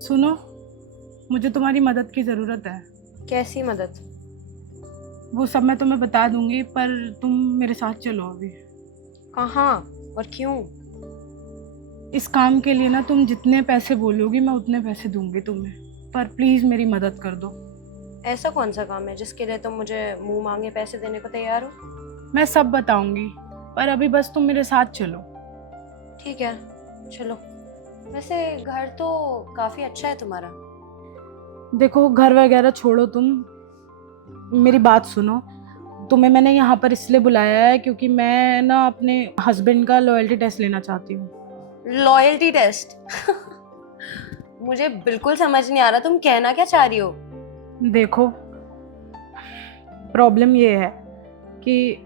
सुनो, मुझे तुम्हारी मदद की ज़रूरत है। कैसी मदद? वो सब मैं तुम्हें बता दूंगी, पर तुम मेरे साथ चलो अभी। कहाँ और क्यों? इस काम के लिए ना तुम जितने पैसे बोलोगी मैं उतने पैसे दूंगी तुम्हें, पर प्लीज़ मेरी मदद कर दो। ऐसा कौन सा काम है जिसके लिए तुम मुझे मुंह मांगे पैसे देने को तैयार हो? मैं सब बताऊंगी, पर अभी बस तुम मेरे साथ चलो। ठीक है, चलो। वैसे घर तो काफी अच्छा है तुम्हारा। देखो, घर वगैरह छोड़ो, तुम मेरी बात सुनो। तुम्हें मैंने यहाँ पर इसलिए बुलाया है क्योंकि मैं ना अपने हस्बैंड का लॉयल्टी टेस्ट लेना चाहती हूँ। Loyalty test? मुझे बिल्कुल समझ नहीं आ रहा तुम कहना क्या चाह रही हो। देखो, प्रॉब्लम ये है कि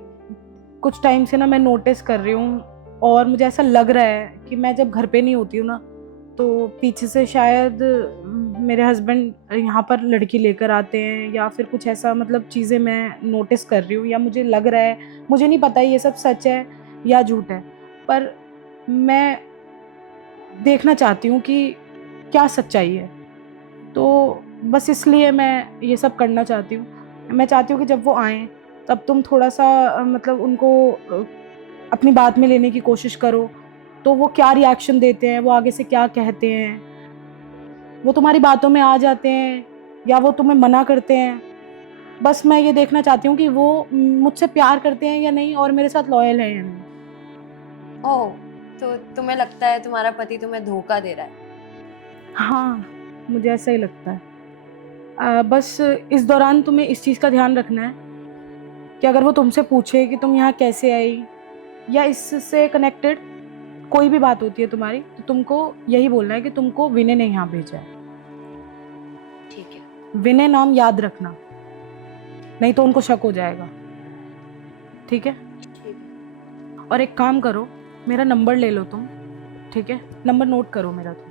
कुछ टाइम से ना मैं नोटिस कर रही हूँ, और मुझे ऐसा लग रहा है कि मैं जब घर पे नहीं होती हूँ ना, तो पीछे से शायद मेरे हस्बैंड यहाँ पर लड़की लेकर आते हैं, या फिर कुछ ऐसा, मतलब चीज़ें मैं नोटिस कर रही हूँ या मुझे लग रहा है। मुझे नहीं पता ये सब सच है या झूठ है, पर मैं देखना चाहती हूँ कि क्या सच्चाई है। तो बस इसलिए मैं ये सब करना चाहती हूँ। मैं चाहती हूँ कि जब वो आएँ तब तुम थोड़ा सा मतलब उनको अपनी बात में लेने की कोशिश करो। तो वो क्या रिएक्शन देते हैं, वो आगे से क्या कहते हैं, वो तुम्हारी बातों में आ जाते हैं या वो तुम्हें मना करते हैं। बस मैं ये देखना चाहती हूँ कि वो मुझसे प्यार करते हैं या नहीं, और मेरे साथ लॉयल है या नहीं। ओह, तो तुम्हें लगता है तुम्हारा पति तुम्हें धोखा दे रहा है? हाँ, मुझे ऐसा ही लगता है। बस इस दौरान तुम्हें इस चीज़ का ध्यान रखना है कि अगर वो तुमसे पूछे कि तुम यहाँ कैसे आई, या इससे कनेक्टेड कोई भी बात होती है तुम्हारी, तो तुमको यही बोलना है कि तुमको विनय ने यहाँ भेजा है। ठीक है। विनय नाम याद रखना, नहीं तो उनको शक हो जाएगा। ठीक है? ठीक है। और एक काम करो, मेरा नंबर ले लो तुम। ठीक है? नंबर नोट करो मेरा तुम।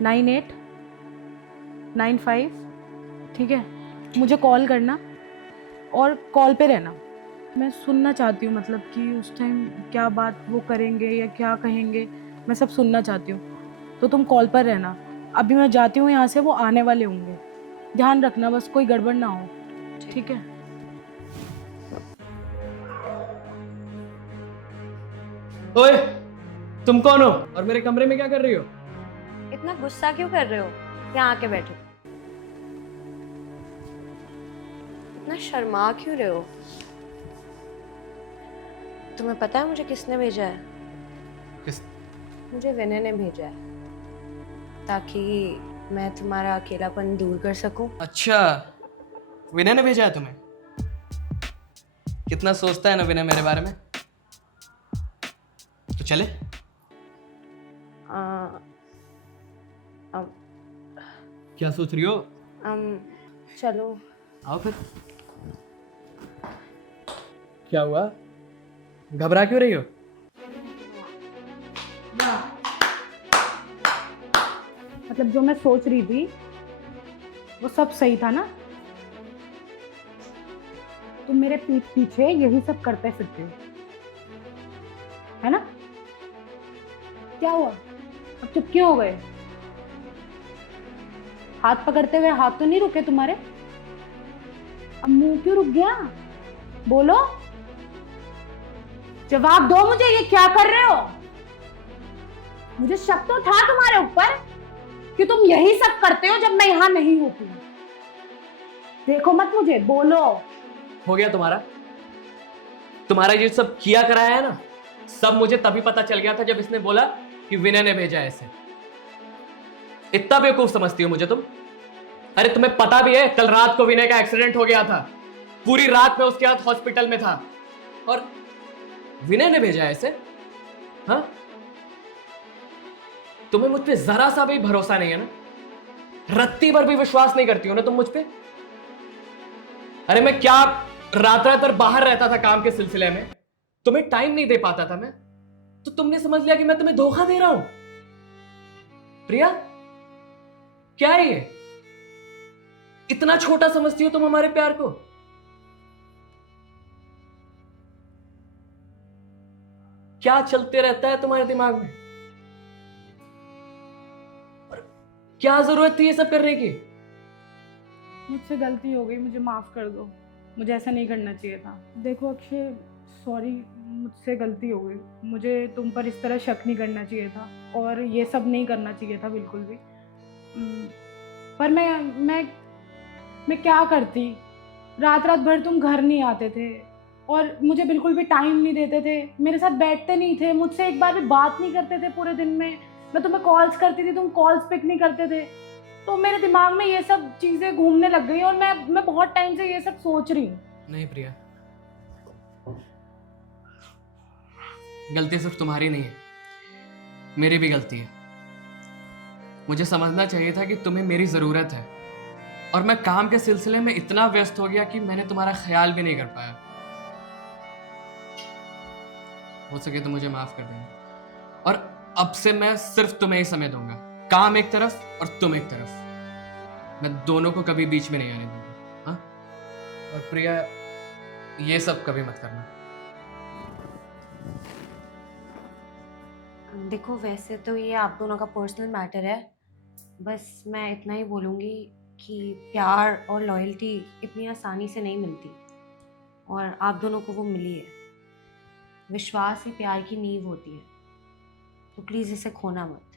9895। ठीक है? मुझे कॉल करना और कॉल पे रहना। मैं सुनना चाहती हूँ, मतलब कि उस टाइम क्या बात वो करेंगे या क्या कहेंगे, मैं सब सुनना चाहती हूँ। तो तुम कॉल पर रहना। अभी मैं जाती हूँ यहाँ से, वो आने वाले होंगे। ध्यान रखना बस कोई गड़बड़ ना हो। ठीक ठीक है। है? ओए, तुम कौन हो और मेरे कमरे में क्या कर रही हो? इतना गुस्सा क्यों कर रहे हो? यहाँ आके बैठो। इतना शर्मा क्यों रहे हो? तुम्हें पता है मुझे किसने भेजा है? किस? मुझे विनय ने भेजा है, ताकि मैं तुम्हारा अकेलापन दूर कर सकूं। अच्छा, विनय ने भेजा है तुम्हें? कितना सोचता है ना विनय मेरे बारे में। तो चले। आ, अब क्या सोच रही हो? चलो। आओ फिर। क्या हुआ? घबरा क्यों रही हो? मतलब जो मैं सोच रही थी वो सब सही था ना? तुम मेरे पीठ पीछे यही सब करते फिरते हो, है ना? क्या हुआ, अब चुप क्यों हो गए? हाथ पकड़ते हुए हाथ तो नहीं रुके तुम्हारे? अब मुंह क्यों रुक गया? बोलो, जवाब दो मुझे, ये क्या कर रहे हो? मुझे शक तो था तुम्हारे ऊपर कि तुम यही सब करते हो जब मैं यहां नहीं होती हूं। देखो मत मुझे, बोलो। हो गया तुम्हारा? तुम्हारा ये सब किया कराया है ना, सब मुझे तभी पता चल गया था जब इसने बोला कि विनय ने भेजा है इसे। इतना बेवकूफ समझती हो मुझे तुम? अरे तुम्हें पता भी है कल रात को विनय का एक्सीडेंट हो गया था। पूरी रात में उसके साथ हॉस्पिटल में था, और विनय ने भेजा है इसे? हाँ? तुम्हें मुझ पे जरा सा भी भरोसा नहीं है ना? रत्ती भर भी विश्वास नहीं करती हो ना तुम मुझ पे? अरे मैं क्या रात रात भर बाहर रहता था काम के सिलसिले में, तुम्हें टाइम नहीं दे पाता था मैं, तो तुमने समझ लिया कि मैं तुम्हें धोखा दे रहा हूं। प्रिया, क्या है ये? इतना छोटा समझती हो तुम हमारे प्यार को? क्या चलते रहता है तुम्हारे दिमाग में? और क्या जरूरत थी ये सब करने की? मुझसे गलती हो गई, मुझे माफ़ कर दो। मुझे ऐसा नहीं करना चाहिए था। देखो अक्षय, सॉरी, मुझसे गलती हो गई। मुझे तुम पर इस तरह शक नहीं करना चाहिए था और ये सब नहीं करना चाहिए था बिल्कुल भी। पर मैं क्या करती? रात रात भर तुम घर नहीं आते थे और मुझे बिल्कुल भी टाइम नहीं देते थे, मेरे साथ बैठते नहीं थे, मुझसे एक बार भी बात नहीं करते थे पूरे दिन में। मैं तुम्हें कॉल्स करती थी, तुम कॉल्स पिक नहीं करते थे। तो मेरे दिमाग में ये सब चीज़ें घूमने लग गई और मैं बहुत टाइम से ये सब सोच रही हूँ। नहीं प्रिया, गलती सिर्फ तुम्हारी नहीं है, मेरी भी गलती है। मुझे समझना चाहिए था कि तुम्हें मेरी जरूरत है और मैं काम के सिलसिले में इतना व्यस्त हो गया कि मैंने तुम्हारा ख्याल भी नहीं कर पाया। हो सके तो मुझे माफ कर देना और अब से मैं सिर्फ तुम्हें ही समय दूंगा। काम एक तरफ और तुम एक तरफ, मैं दोनों को कभी बीच में नहीं आने दूंगा। हाँ? और प्रिया, ये सब कभी मत करना। देखो वैसे तो ये आप दोनों का पर्सनल मैटर है, बस मैं इतना ही बोलूँगी कि प्यार और लॉयल्टी इतनी आसानी से नहीं मिलती और आप दोनों को वो मिली है। विश्वास ही प्यार की नींव होती है, तो प्लीज़ इसे खोना मत।